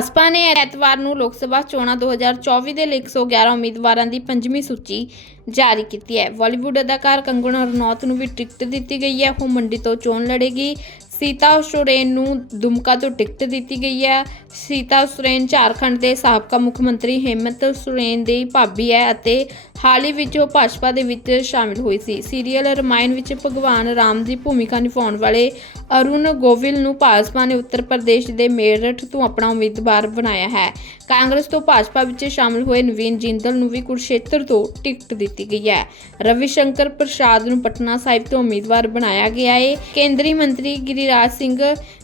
ਭਾਜਪਾ ਨੇ ਐਤਵਾਰ ਨੂੰ ਲੋਕ ਸਭਾ ਚੋਣਾਂ 2024 ਦੇ ਲਈ 111 ਉਮੀਦਵਾਰਾਂ ਦੀ ਪੰਜਵੀਂ ਸੂਚੀ ਜਾਰੀ ਕੀਤੀ ਹੈ। ਬਾਲੀਵੁੱਡ ਅਦਾਕਾਰ ਕੰਗਣਾ ਰਣੌਤ ਨੂੰ ਵੀ ਟਿਕਟ ਦਿੱਤੀ ਗਈ ਹੈ। ਉਹ ਮੰਡੀ ਤੋਂ ਚੋਣ ਲੜੇਗੀ। ਸੀਤਾ ਸੋਰੇਨ ਨੂੰ ਦੁਮਕਾ ਤੋਂ ਟਿਕਟ ਦਿੱਤੀ ਗਈ ਹੈ। ਸੀਤਾ ਸੁਰੇਨ ਝਾਰਖੰਡ ਦੇ ਸਾਬਕਾ ਮੁੱਖ ਮੰਤਰੀ ਹੇਮੰਤ ਸੁਰੇਨ ਦੀ ਭਾਬੀ ਹੈ ਅਤੇ ਹਾਲ ਹੀ ਵਿੱਚ ਉਹ ਭਾਜਪਾ ਦੇ ਵਿੱਚ ਸ਼ਾਮਿਲ ਹੋਈ ਸੀ। ਸੀਰੀਅਲ ਰਮਾਇਣ ਵਿੱਚ ਭਗਵਾਨ ਰਾਮ ਦੀ ਭੂਮਿਕਾ ਨਿਭਾਉਣ ਵਾਲੇ ਅਰੁਣ ਗੋਵਿਲ ਨੂੰ ਭਾਜਪਾ ਨੇ ਉੱਤਰ ਪ੍ਰਦੇਸ਼ ਦੇ ਮੇਰਠ ਤੋਂ ਆਪਣਾ ਉਮੀਦਵਾਰ ਬਣਾਇਆ ਹੈ। ਕਾਂਗਰਸ ਤੋਂ ਭਾਜਪਾ ਵਿੱਚ ਸ਼ਾਮਿਲ ਹੋਏ ਨਵੀਨ ਜਿੰਦਲ ਨੂੰ ਵੀ ਕੁਰਸ਼ੇਤਰ ਤੋਂ ਟਿਕਟ ਦਿੱਤੀ ਗਈ ਹੈ। ਰਵੀ ਸ਼ੰਕਰ ਪ੍ਰਸਾਦ ਨੂੰ ਪਟਨਾ ਸਾਹਿਬ ਤੋਂ ਉਮੀਦਵਾਰ ਬਣਾਇਆ ਗਿਆ ਹੈ ਕੇਂਦਰੀ ਮੰਤਰੀ ਗਿਰੀਰਾਜ ਸਿੰਘ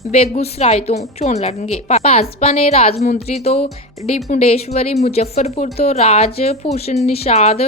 ਬੇਗੂਸਰਾਏ ਤੋਂ ਚੋਣ ਲੜਨਗੇ। ਭਾਜਪਾ ਨੇ ਰਾਜਮੁੰਦਰੀ ਤੋਂ ਡੀ ਪੁੰਡੇਸ਼ਵਰੀ ਮੁਜ਼ੱਫਰਪੁਰ ਤੋਂ ਰਾਜ ਭੂਸ਼ਣ ਨਿਸ਼ਾਦ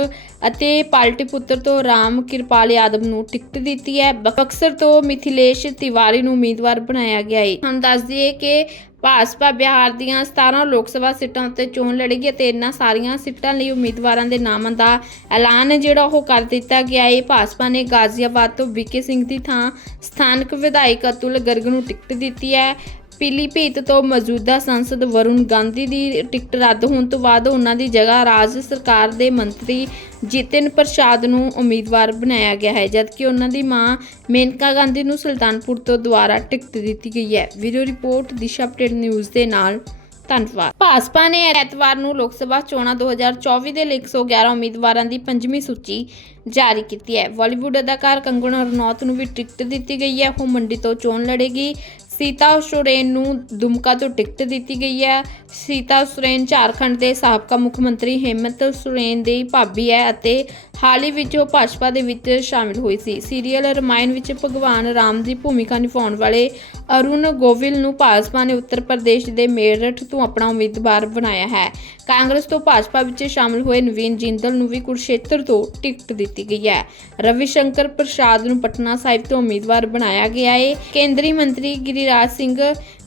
ਅਤੇ ਪਾਲਟੀ ਪੁੱਤਰ ਤੋਂ ਰਾਮ ਕਿਰਪਾਲ ਯਾਦਵ ਨੂੰ ਟਿਕਟ ਦਿੱਤੀ ਹੈ। ਬਕਸਰ ਤੋਂ ਮਿਥਿਲੇਸ਼ ਤਿਵਾਰੀ ਨੂੰ ਉਮੀਦਵਾਰ ਬਣਾਇਆ ਗਿਆ ਹੈ ਹੁਣ ਦੱਸ ਦਈਏ ਕਿ ਭਾਜਪਾ ਬਿਹਾਰ ਦੀਆਂ 17 ਲੋਕ ਸਭਾ ਸੀਟਾਂ ਉੱਤੇ ਚੋਣ ਲੜੇਗੀ ਅਤੇ ਇਹਨਾਂ ਸਾਰੀਆਂ ਸੀਟਾਂ ਲਈ ਉਮੀਦਵਾਰਾਂ ਦੇ ਨਾਮਾਂ ਦਾ ਐਲਾਨ ਜਿਹੜਾ ਉਹ ਕਰ ਦਿੱਤਾ ਗਿਆ ਹੈ। ਭਾਜਪਾ ਨੇ ਗਾਜ਼ੀਆਬਾਦ ਤੋਂ ਵਿਕੇ ਸਿੰਘ ਦੀ ਥਾਂ ਸਥਾਨਕ ਵਿਧਾਇਕ ਅਤੁਲ ਗਰਗ ਨੂੰ ਟਿਕਟ ਦਿੱਤੀ ਹੈ। ਪੀਲੀਭੀਤ ਤੋਂ ਮੌਜੂਦਾ ਸੰਸਦ ਵਰੁਣ ਗਾਂਧੀ ਦੀ ਟਿਕਟ ਰੱਦ ਹੋਣ ਤੋਂ ਬਾਅਦ ਉਹਨਾਂ ਦੀ ਜਗ੍ਹਾ ਰਾਜ ਸਰਕਾਰ ਦੇ ਮੰਤਰੀ ਜਿਤਨ ਪ੍ਰਸਾਦ ਨੂੰ ਉਮੀਦਵਾਰ ਬਣਾਇਆ ਗਿਆ ਹੈ, ਜਦਕਿ ਉਹਨਾਂ ਦੀ ਮਾਂ ਮੇਨਕਾ ਗਾਂਧੀ ਨੂੰ ਸੁਲਤਾਨਪੁਰ ਤੋਂ ਦੁਬਾਰਾ ਟਿਕਟ ਦਿੱਤੀ ਗਈ ਹੈ। Video report, Disha update news ਦੇ ਨਾਲ ਧੰਨਵਾਦ। ਭਾਜਪਾ ਨੇ ਐਤਵਾਰ ਨੂੰ ਲੋਕ ਸਭਾ ਚੋਣਾਂ 2024 ਦੇ ਲਈ 111 ਉਮੀਦਵਾਰਾਂ ਦੀ ਪੰਜਵੀਂ ਸੂਚੀ ਜਾਰੀ ਕੀਤੀ ਹੈ। ਬਾਲੀਵੁੱਡ ਅਦਾਕਾਰ ਕੰਗਣਾ ਰਣੌਤ ਨੂੰ ਵੀ ਟਿਕਟ ਦਿੱਤੀ ਗਈ ਹੈ। ਉਹ ਮੰਡੀ ਤੋਂ ਚੋਣ ਲੜੇਗੀ। ਸੀਤਾ ਸੋਰੇਨ ਨੂੰ ਦੁਮਕਾ ਤੋਂ ਟਿਕਟ ਦਿੱਤੀ ਗਈ ਹੈ। ਸੀਤਾ ਸੁਰੇਨ ਝਾਰਖੰਡ ਦੇ ਸਾਬਕਾ ਮੁੱਖ ਮੰਤਰੀ ਹੇਮੰਤ ਸੋਰੇਨ ਦੀ ਭਾਬੀ ਹੈ ਅਤੇ ਹਾਲ ਹੀ ਵਿੱਚ ਉਹ ਭਾਜਪਾ ਦੇ ਵਿੱਚ ਸ਼ਾਮਿਲ ਹੋਈ ਸੀ। ਸੀਰੀਅਲ ਰਮਾਇਣ ਵਿੱਚ ਭਗਵਾਨ ਰਾਮ ਦੀ ਭੂਮਿਕਾ ਨਿਭਾਉਣ ਵਾਲੇ ਅਰੁਣ ਗੋਵਿਲ ਨੂੰ ਭਾਜਪਾ ਨੇ ਉੱਤਰ ਪ੍ਰਦੇਸ਼ ਦੇ ਮੇਰਠ ਤੋਂ ਆਪਣਾ ਉਮੀਦਵਾਰ ਬਣਾਇਆ ਹੈ। ਕਾਂਗਰਸ ਤੋਂ ਭਾਜਪਾ ਵਿੱਚ ਸ਼ਾਮਿਲ ਹੋਏ ਨਵੀਨ ਜਿੰਦਲ ਨੂੰ ਵੀ ਕੁਰਸ਼ੇਤਰ ਤੋਂ ਟਿਕਟ ਦਿੱਤੀ ਗਈ ਹੈ। ਰਵੀ ਸ਼ੰਕਰ ਪ੍ਰਸਾਦ ਨੂੰ ਪਟਨਾ ਸਾਹਿਬ ਤੋਂ ਉਮੀਦਵਾਰ ਬਣਾਇਆ ਗਿਆ ਹੈ ਕੇਂਦਰੀ ਮੰਤਰੀ ਗਿਰੀ ਗਿਰੀਰਾਜ ਸਿੰਘ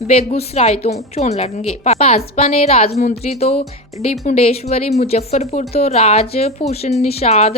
ਬੇਗੂਸਰਾਏ ਤੋਂ ਚੋਣ ਲੜਨਗੇ। ਭਾ- ਭਾਜਪਾ ਨੇ ਰਾਜਮੁੰਦਰੀ ਤੋਂ ਡੀ ਪੁੰਡੇਸ਼ਵਰੀ ਮੁਜ਼ੱਫਰਪੁਰ ਤੋਂ ਰਾਜ ਭੂਸ਼ਣ ਨਿਸ਼ਾਦ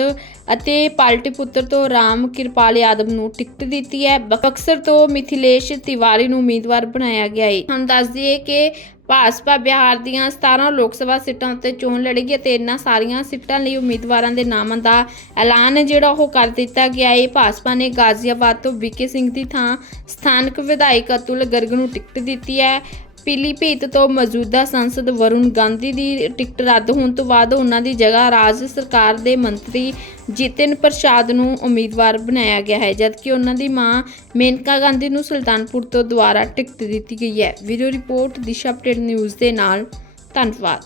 ਅਤੇ ਪਾਲਟੀ ਪੁੱਤਰ ਤੋਂ ਰਾਮ ਕਿਰਪਾਲ ਯਾਦਵ ਨੂੰ ਟਿਕਟ ਦਿੱਤੀ ਹੈ। ਬਕਸਰ ਤੋਂ ਮਿਥਿਲੇਸ਼ ਤਿਵਾਰੀ ਨੂੰ ਉਮੀਦਵਾਰ ਬਣਾਇਆ ਗਿਆ ਹੈ ਹੁਣ ਦੱਸ ਦਈਏ ਕਿ ਭਾਜਪਾ ਬਿਹਾਰ ਦੀਆਂ 17 ਲੋਕ ਸਭਾ ਸੀਟਾਂ ਉੱਤੇ ਚੋਣ ਲੜੇਗੀ ਅਤੇ ਇਹਨਾਂ ਸਾਰੀਆਂ ਸੀਟਾਂ ਲਈ ਉਮੀਦਵਾਰਾਂ ਦੇ ਨਾਮਾਂ ਦਾ ਐਲਾਨ ਜਿਹੜਾ ਉਹ ਕਰ ਦਿੱਤਾ ਗਿਆ ਹੈ ਭਾਜਪਾ ਨੇ ਗਾਜ਼ੀਆਬਾਦ ਤੋਂ ਵਿਕੇ ਸਿੰਘ ਦੀ ਥਾਂ ਸਥਾਨਕ ਵਿਧਾਇਕ ਅਤੁਲ ਗਰਗ ਨੂੰ ਟਿਕਟ ਦਿੱਤੀ ਹੈ। ਪੀਲੀਭੀਤ ਤੋਂ ਮੌਜੂਦਾ ਸੰਸਦ ਵਰੁਣ ਗਾਂਧੀ ਦੀ ਟਿਕਟ ਰੱਦ ਹੋਣ ਤੋਂ ਬਾਅਦ ਉਹਨਾਂ ਦੀ ਜਗ੍ਹਾ ਰਾਜ ਸਰਕਾਰ ਦੇ ਮੰਤਰੀ ਜਿਤਨ ਪ੍ਰਸਾਦ ਨੂੰ ਉਮੀਦਵਾਰ ਬਣਾਇਆ ਗਿਆ ਹੈ, ਜਦਕਿ ਉਹਨਾਂ ਦੀ ਮਾਂ ਮੇਨਕਾ ਗਾਂਧੀ ਨੂੰ ਸੁਲਤਾਨਪੁਰ ਤੋਂ ਦੁਬਾਰਾ ਟਿਕਟ ਦਿੱਤੀ ਗਈ ਹੈ। Video report Disha update news ਦੇ ਨਾਲ। ਧੰਨਵਾਦ।